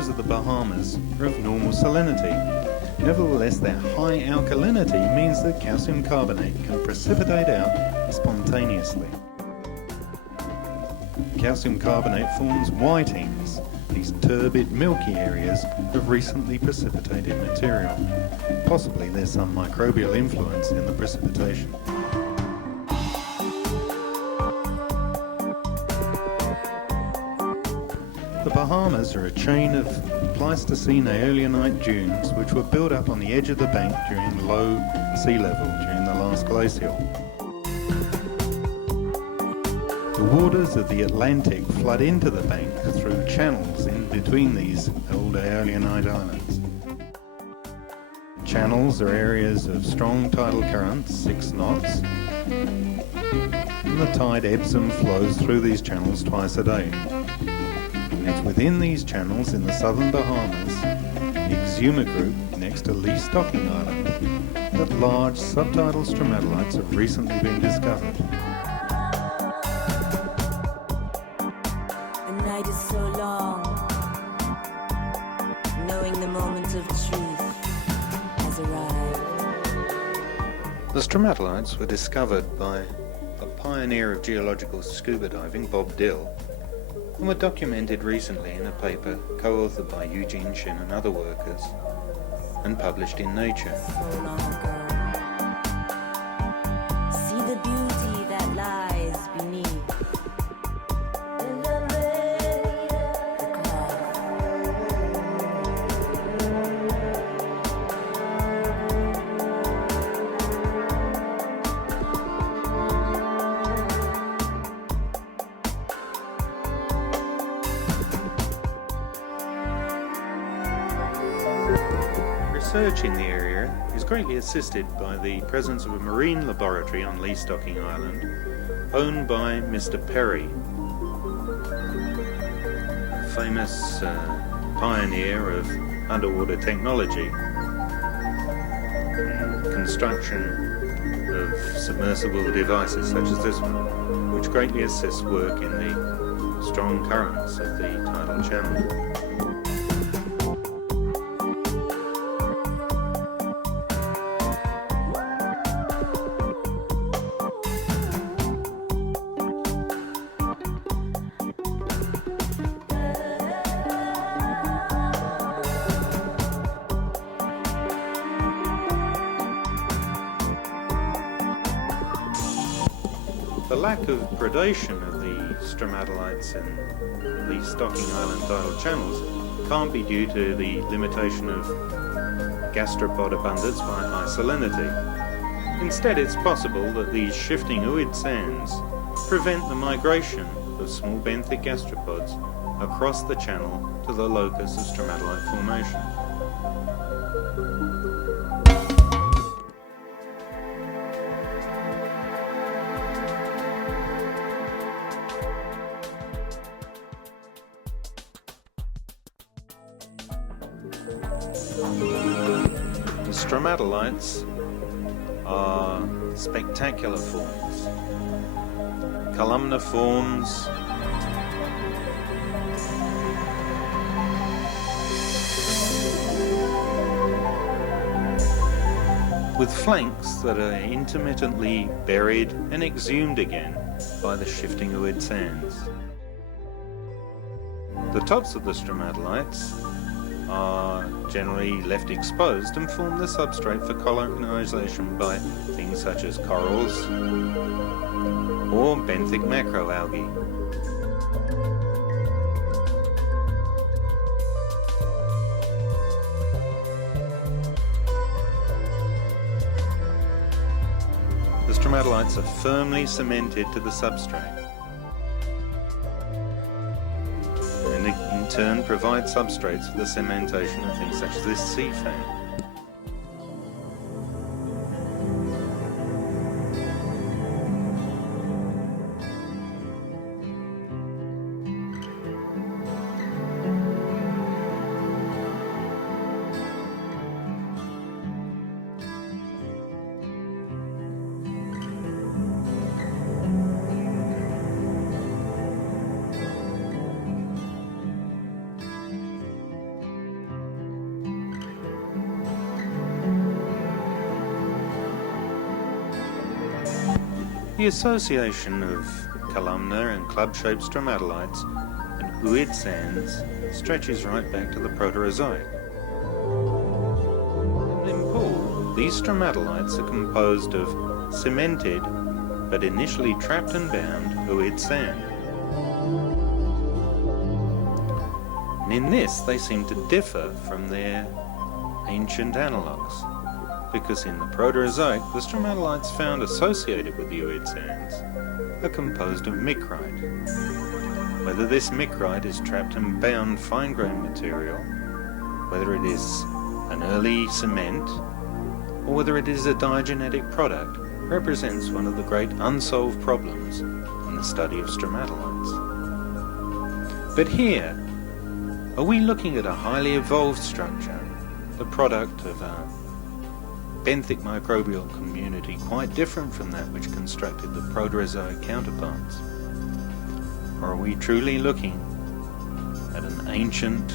Of the Bahamas are of normal salinity. Nevertheless, their high alkalinity means that calcium carbonate can precipitate out spontaneously. Calcium carbonate forms whitings, these turbid milky areas of recently precipitated material. Possibly there's some microbial influence in the precipitation. The Bahamas are a chain of Pleistocene aeolianite dunes which were built up on the edge of the bank during low sea level during the last glacial. The waters of the Atlantic flood into the bank through channels in between these old aeolianite islands. Channels are areas of strong tidal currents, 6 knots, and the tide ebbs and flows through these channels twice a day. It's within these channels in the southern Bahamas, the Exuma group next to Lee Stocking Island, that large subtidal stromatolites have recently been discovered. The night is so long, knowing the moment of truth has arrived. The stromatolites were discovered by a pioneer of geological scuba diving, Bob Dill, and were documented recently in a paper co-authored by Eugene Shinn and other workers and published in Nature. So long ago. See the beauty that lies beneath. Research in the area is greatly assisted by the presence of a marine laboratory on Lee Stocking Island, owned by Mr. Perry, a famous pioneer of underwater technology, construction of submersible devices such as this one, which greatly assists work in the strong currents of the tidal channel. The lack of predation of the stromatolites in the Stocking Island tidal channels can't be due to the limitation of gastropod abundance by high salinity. Instead, it's possible that these shifting Ooid-sands prevent the migration of small benthic gastropods across the channel to the locus of stromatolite formation. The stromatolites are spectacular forms, columnar forms, with flanks that are intermittently buried and exhumed again by the shifting Ooid-sands. The tops of the stromatolites are generally left exposed and form the substrate for colonization by things such as corals or benthic macroalgae. The stromatolites are firmly cemented to the substrate, and in turn provide substrates for the cementation of things such as this sea fan. The association of columnar and club-shaped stromatolites and Ooid-sands stretches right back to the Proterozoic. In pool, these stromatolites are composed of cemented but initially trapped and bound Ooid sand. And in this they seem to differ from their ancient analogues, because in the Proterozoic the stromatolites found associated with the Ooid-sands are composed of micrite. Whether this micrite is trapped and bound fine-grained material, whether it is an early cement, or whether it is a diagenetic product, represents one of the great unsolved problems in the study of stromatolites. But here, are we looking at a highly evolved structure, the product of a benthic microbial community quite different from that which constructed the Proterozoic counterparts? Or are we truly looking at an ancient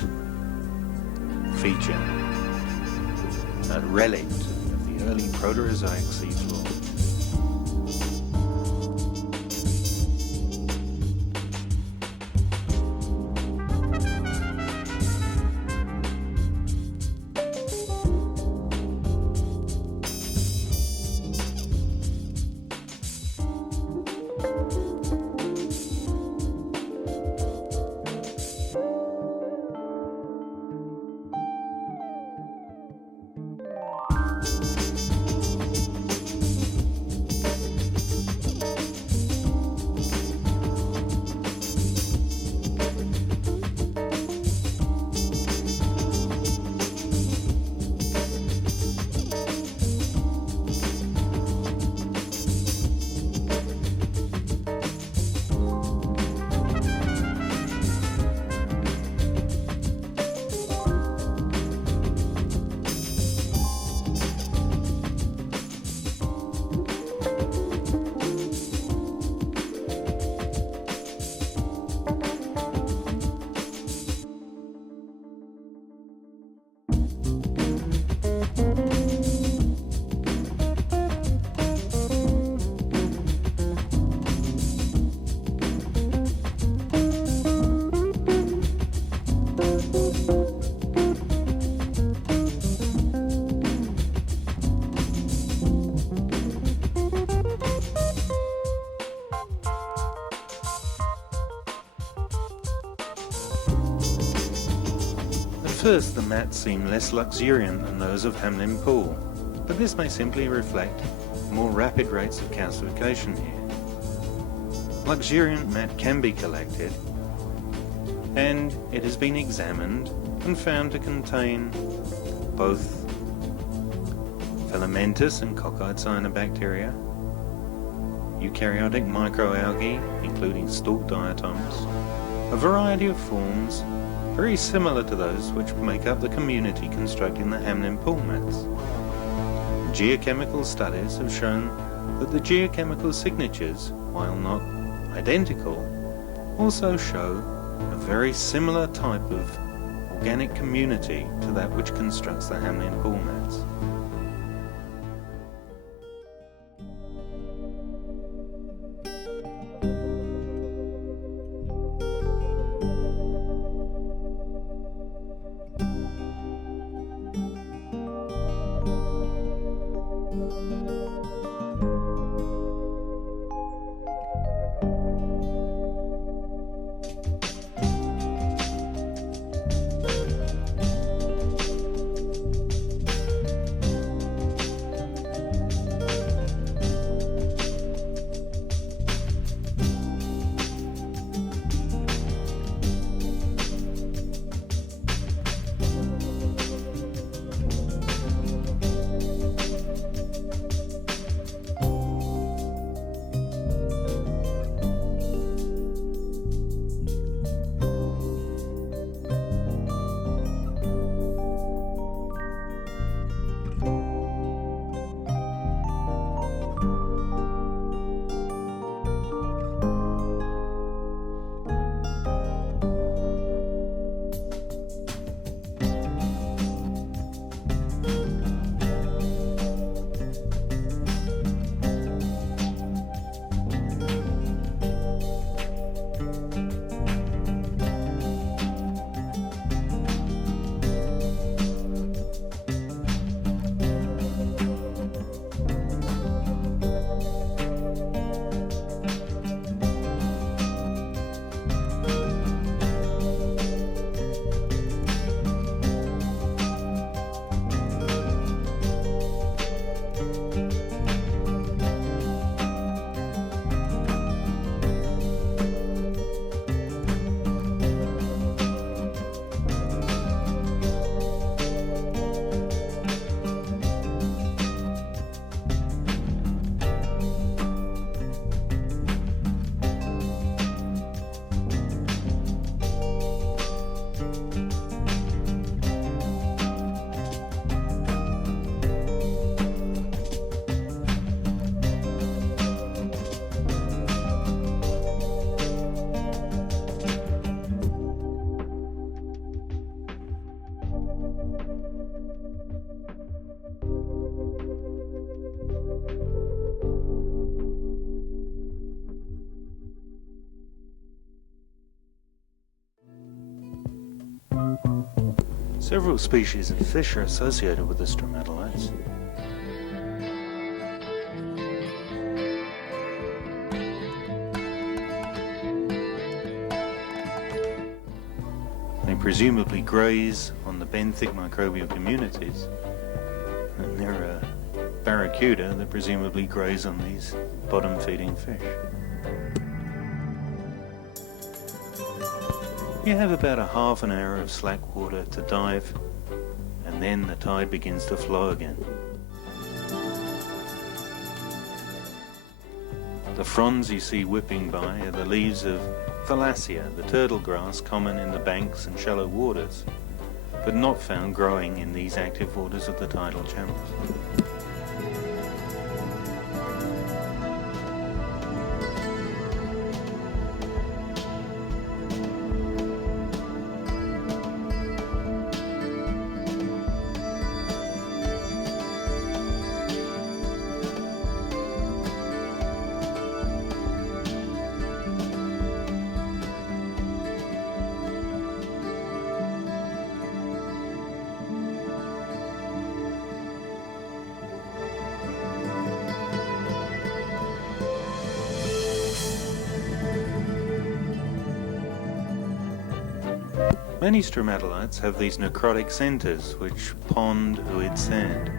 feature, a relic of the early Proterozoic seafloor? At first the mats seem less luxuriant than those of Hamlin Pool, but this may simply reflect more rapid rates of calcification here. Luxuriant mat can be collected, and it has been examined and found to contain both filamentous and coccoid cyanobacteria, eukaryotic microalgae including stalk diatoms, a variety of forms very similar to those which make up the community constructing the Hamlin Pool mats. Geochemical studies have shown that the geochemical signatures, while not identical, also show a very similar type of organic community to that which constructs the Hamlin Pool mats. Several species of fish are associated with the stromatolites. They presumably graze on the benthic microbial communities, and there are barracuda that presumably graze on these bottom-feeding fish. You have about a half an hour of slack water to dive, and then the tide begins to flow again. The fronds you see whipping by are the leaves of Thalassia, the turtle grass common in the banks and shallow waters, but not found growing in these active waters of the tidal channels. Many stromatolites have these necrotic centers which pond Ooid-sand.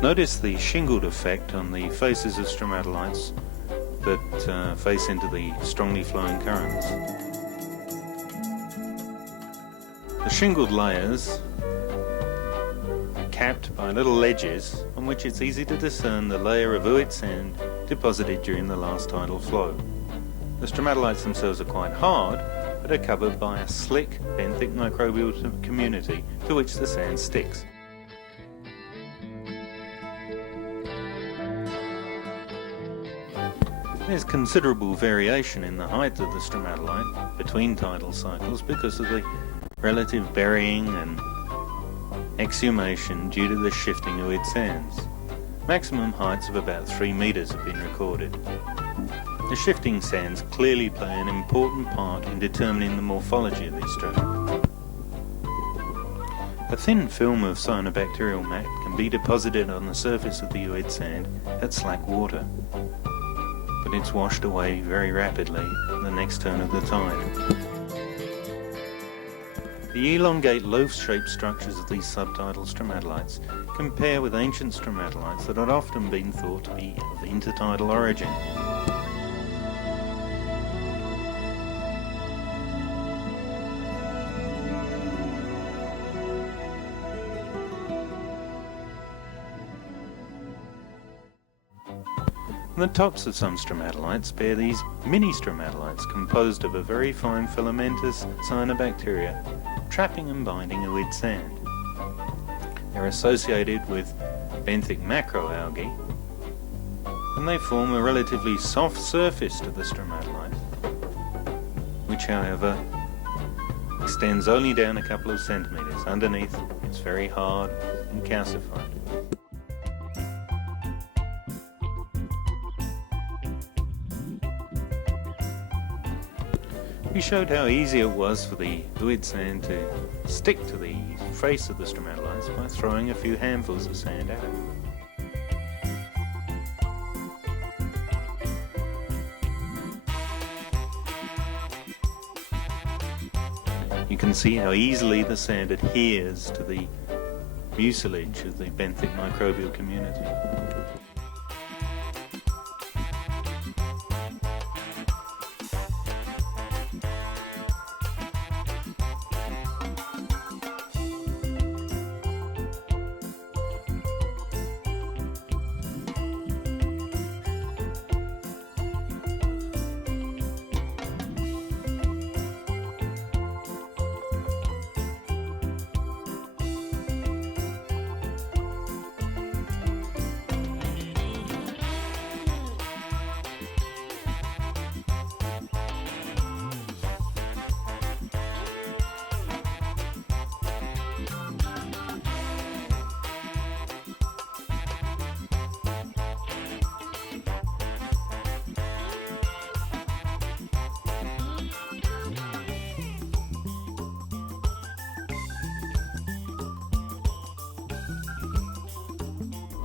Notice the shingled effect on the faces of stromatolites that face into the strongly flowing currents. The shingled layers are capped by little ledges on which it's easy to discern the layer of Ooid-sand deposited during the last tidal flow. The stromatolites themselves are quite hard, but are covered by a slick benthic microbial community to which the sand sticks. There's considerable variation in the height of the stromatolite between tidal cycles because of the relative burying and exhumation due to the shifting Ooid-sands. Maximum heights of about 3 meters have been recorded. The shifting sands clearly play an important part in determining the morphology of these strata. A thin film of cyanobacterial mat can be deposited on the surface of the Ooid-sand at slack water, but it's washed away very rapidly at the next turn of the tide. The elongate loaf-shaped structures of these subtidal stromatolites compare with ancient stromatolites that had often been thought to be of intertidal origin. The tops of some stromatolites bear these mini-stromatolites composed of a very fine filamentous cyanobacteria trapping and binding Ooid-sand. They're associated with benthic macroalgae, and they form a relatively soft surface to the stromatolite, which however extends only down a couple of centimeters. Underneath it's very hard and calcified. We showed how easy it was for the Ooid-sand to stick to the face of the stromatolites by throwing a few handfuls of sand at it. You can see how easily the sand adheres to the mucilage of the benthic microbial community.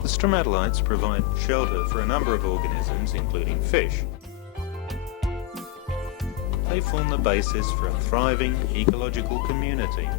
The stromatolites provide shelter for a number of organisms, including fish. They form the basis for a thriving ecological community.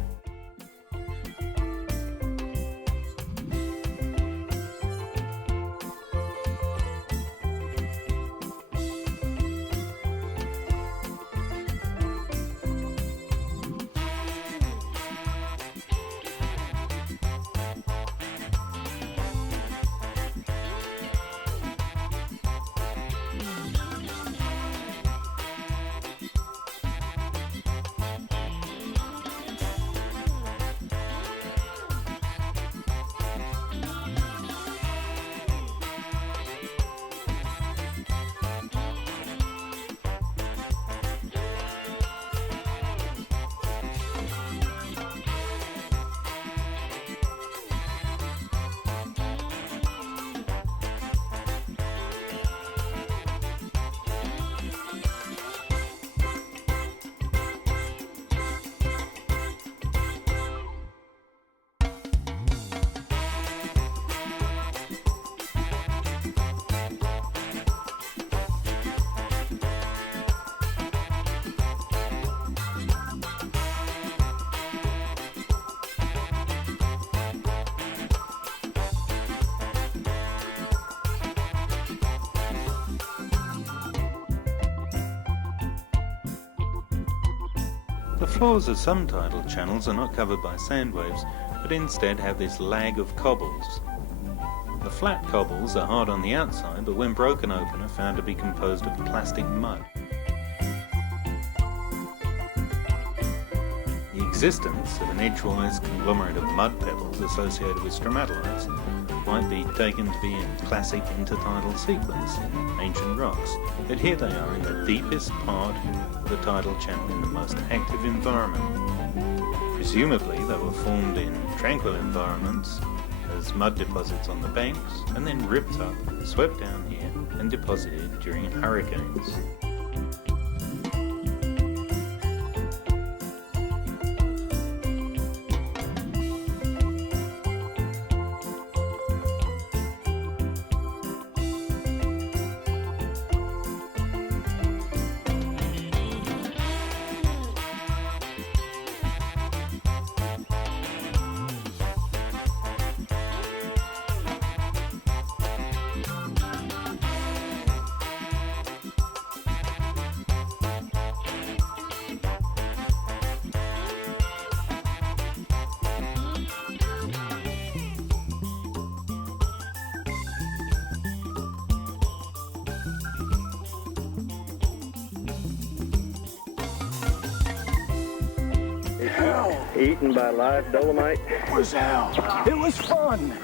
The floors of some tidal channels are not covered by sand waves, but instead have this lag of cobbles. The flat cobbles are hard on the outside, but when broken open are found to be composed of plastic mud. The existence of an edgewise conglomerate of mud pebbles associated with stromatolites might be taken to be in classic intertidal sequence in ancient rocks, but here they are in the deepest part of the tidal channel in the most active environment. Presumably they were formed in tranquil environments as mud deposits on the banks and then ripped up, swept down here and deposited during hurricanes. Eaten by live dolomite. It was hell. It was fun.